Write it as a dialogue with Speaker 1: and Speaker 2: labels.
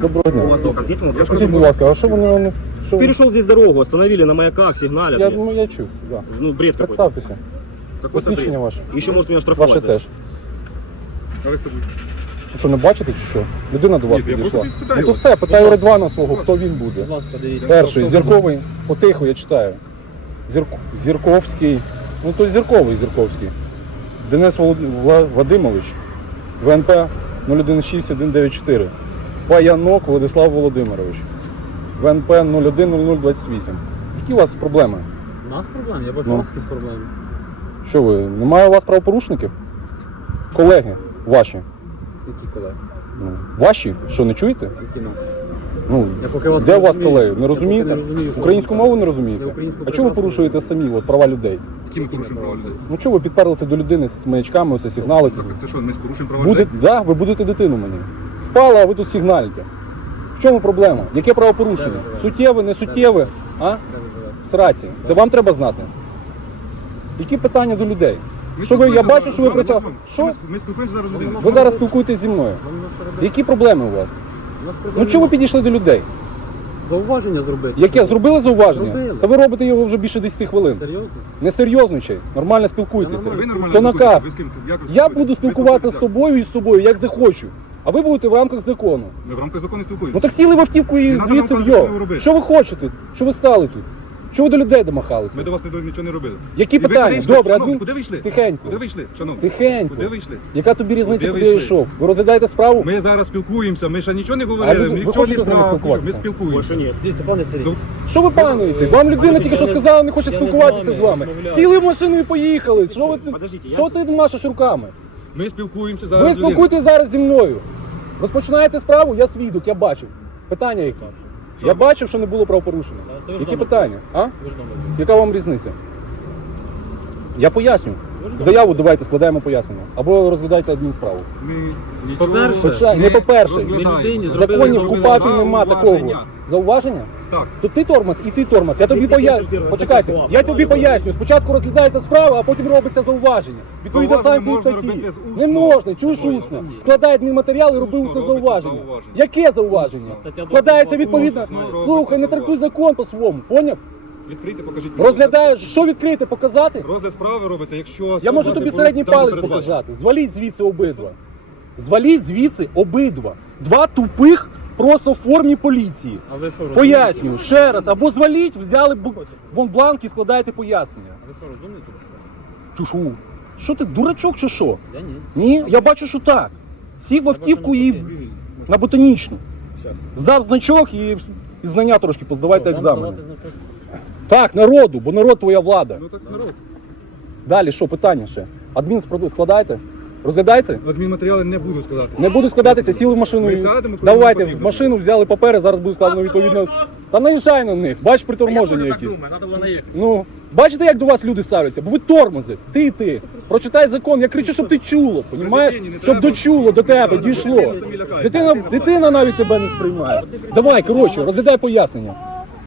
Speaker 1: Доброго
Speaker 2: У вас доказ есть? Ну, вот
Speaker 1: Скажіть, будь ласка, а що вони вони? Що ви-
Speaker 2: Перешел здесь дорогу, остановили на маяках, сигналят.
Speaker 1: Я, ну, я чув, да.
Speaker 2: Ну, бред какой-то.
Speaker 1: Представтеся.
Speaker 2: Какой-то
Speaker 1: Посвідчення
Speaker 2: бред.
Speaker 1: ваше.
Speaker 2: Еще может меня штрафовать.
Speaker 1: Ваше
Speaker 2: за
Speaker 1: теж.
Speaker 3: А ви хто будете?
Speaker 1: Ви Що, не бачите чи що? Людина до вас
Speaker 3: Ні, я
Speaker 1: підійшла.
Speaker 3: просто питаю
Speaker 1: Ну то
Speaker 3: вас.
Speaker 1: все, питаю Редвана свого, хто він буде.
Speaker 4: Будь ласка, дивіться.
Speaker 1: Перший, зірковий, потихо я читаю. Зірк... Зірковський. Ну то зірковий Зірковський. Денис Волод... Вла- Вадимович, ВНП 016194. Паянок Владислав Володимирович. ВНП 010028. Які у вас проблеми?
Speaker 4: У нас проблем, я бачу,
Speaker 1: Ну.
Speaker 4: у вас якісь проблеми.
Speaker 1: Що ви? Немає у вас правопорушників? Колеги ваші.
Speaker 4: Які колеги?
Speaker 1: Ну, ваші? Що, не чуєте?
Speaker 4: Які наші?
Speaker 1: Ну,
Speaker 4: Я поки вас
Speaker 1: де
Speaker 4: не
Speaker 1: у вас
Speaker 4: розумію.
Speaker 1: колеги?
Speaker 4: Я
Speaker 1: Не
Speaker 4: поки
Speaker 1: розумієте?
Speaker 4: не розумію, що
Speaker 1: Українську
Speaker 4: ви
Speaker 1: мову не
Speaker 4: Я
Speaker 1: розумієте?
Speaker 4: українську
Speaker 1: А чого ви
Speaker 4: прекрасно
Speaker 1: порушуєте самі от, права людей?
Speaker 3: Які ми порушуємо права людей?
Speaker 1: Ну чого ви підперлися до людини з маячками, оце сигналите?
Speaker 3: Так, це що, ми порушуємо права
Speaker 1: Буде,
Speaker 3: людей?
Speaker 1: да, ви будете дитину мені. Спала, а ви тут сигналите. В чому проблема? Яке правопорушення? Суттєве, не суттєве? А? В сраці. Це вам треба знати. Які питання до людей?
Speaker 3: Ми
Speaker 1: Що ви, я
Speaker 3: спілкуємося
Speaker 1: бачу, що ви
Speaker 3: зараз-
Speaker 1: присяг... Що?
Speaker 3: Ми спілкуємося зараз з людиною.
Speaker 1: Ви зараз спілкуєтесь зі мною. Які проблеми у вас?
Speaker 4: У нас
Speaker 1: Ну
Speaker 4: проблеми.
Speaker 1: чого ви підійшли до людей?
Speaker 4: Зауваження зробити.
Speaker 1: Яке зробили зауваження?
Speaker 4: Зробили.
Speaker 1: Та ви робите його вже більше 10 хвилин.
Speaker 4: Серйозно?
Speaker 1: Не серйозничай, нормально спілкуйтеся.
Speaker 3: Ви нормально
Speaker 1: То наказ.
Speaker 3: ви з ким? Як ви
Speaker 1: Я
Speaker 3: спілкуєтеся?
Speaker 1: буду
Speaker 3: Ви
Speaker 1: спілкуватися з
Speaker 3: спілкуєтеся
Speaker 1: тобою і з тобою, як захочу. А ви будете в рамках закону.
Speaker 3: Ми в рамках закону
Speaker 1: Ну
Speaker 3: спілкуємося.
Speaker 1: так сіли в автівку і
Speaker 3: Не надо
Speaker 1: звідси
Speaker 3: нам
Speaker 1: в
Speaker 3: казати,
Speaker 1: йо.
Speaker 3: що ви робите.
Speaker 1: Що ви хочете? Що ви стали тут? Що ви до людей домахалися?
Speaker 3: Ми до вас не- нічого не робили.
Speaker 1: Які
Speaker 3: І ви
Speaker 1: питання?
Speaker 3: куди йшли?
Speaker 1: Добре,
Speaker 3: Шановні,
Speaker 1: адмін-
Speaker 3: Куди ви йшли?
Speaker 1: Тихенько.
Speaker 3: Куди ви йшли, шановні?
Speaker 1: Тихенько.
Speaker 3: Куди ви йшли?
Speaker 1: Яка тобі різниця,
Speaker 3: Куди ви
Speaker 1: куди я
Speaker 3: йшли?
Speaker 1: йшов? Ви розглядаєте справу?
Speaker 3: Ми зараз спілкуємося, ми ще нічого не
Speaker 1: А ви-
Speaker 3: говорили,
Speaker 1: ви
Speaker 3: нічого
Speaker 1: хочете
Speaker 3: не
Speaker 1: з нами
Speaker 3: справ, ми
Speaker 1: спілкуватися?
Speaker 3: спілкуємося.
Speaker 2: Больше нет.
Speaker 4: Дивіться, пане Сергій.
Speaker 3: Ну,
Speaker 1: Що ви пануєте? Вам людина тільки що сказала, не хоче
Speaker 4: я не з
Speaker 1: спілкуватися
Speaker 4: вами
Speaker 1: з вами.
Speaker 4: розмовляю.
Speaker 1: Сіли в машину і поїхали. Що ви
Speaker 2: я
Speaker 1: що ти машеш руками?
Speaker 3: Ми спілкуємося зараз.
Speaker 1: Ви
Speaker 3: з людиною.
Speaker 1: спілкуєтесь зараз зі мною. Розпочинаєте справу, я свідок, я бачив. Питання які? Я бачив, що не було правопорушення.
Speaker 4: А, то ж
Speaker 1: Які
Speaker 4: дома
Speaker 1: питання? А?
Speaker 4: Ви ж дома були.
Speaker 1: Яка вам різниця? Я поясню. Заяву давайте складаємо пояснення. Або розглядайте адмінсправу.
Speaker 3: Ми нічого
Speaker 4: По-перше,
Speaker 1: Хоча не по-перше.
Speaker 4: Ми людині зробили
Speaker 1: законі
Speaker 4: зауваження.
Speaker 1: купати нема такого.
Speaker 3: Зауваження. Так.
Speaker 1: То ти тормоз і ти тормоз. Я тобі поясню. Почекайте, я тобі поясню. Спочатку розглядається справа, а потім робиться зауваження. Відповідно санкції статті. Не можна, чуєш усно.
Speaker 3: ні.
Speaker 1: Складай адмінматеріал і роби
Speaker 3: Усно
Speaker 1: усне зауваження. Яке зауваження? Складається відповідно. Слухай, не трактуй закон по-своєму. Поняв?
Speaker 3: Відкрийте, покажіть.
Speaker 1: Розглядаєш, що відкрити, показати?
Speaker 3: Розгляд справи робиться, якщо...
Speaker 1: Я можу тобі середній палець показати. Зваліть звідси обидва. Зваліть звідси обидва. Два тупих просто в формі поліції.
Speaker 4: А ви що, розумієте?
Speaker 1: Пояснюю ще раз. Або зваліть, взяли б вон бланк і складаєте пояснення.
Speaker 4: А ви що, розумієте? чи що?
Speaker 1: Що ти, дурачок чи що?
Speaker 4: Я ні.
Speaker 1: Ні, я бачу, що так. Сів в автівку і на ботанічну. Здав значок і, і знання трошки поздавайте
Speaker 4: значок?
Speaker 1: Так, народу, бо народ твоя влада.
Speaker 3: Ну так народ.
Speaker 1: Далі що, питання ще? Адмін спро- складаєте? Розглядаєте?
Speaker 3: Адмінматеріали не буду складати.
Speaker 1: Не буду складатися, сіли в машину.
Speaker 3: Ми
Speaker 1: і-
Speaker 3: сядемо, коли
Speaker 1: Давайте
Speaker 3: нам
Speaker 1: в
Speaker 3: потрібно.
Speaker 1: машину взяли папери, зараз буде складено відповідно. Та наїжджай на них, бач приторможення якісь. Ну, бачите, як до вас люди ставляться? Бо ви тормози, ти і ти. Прочитай закон, я кричу, щоб ти чуло, понімаєш?
Speaker 3: дитині не
Speaker 1: Щоб
Speaker 3: треба.
Speaker 1: дочуло до тебе, дійшло. Дитина, дитина навіть тебе не сприймає. Давай, коротше, розглядай пояснення.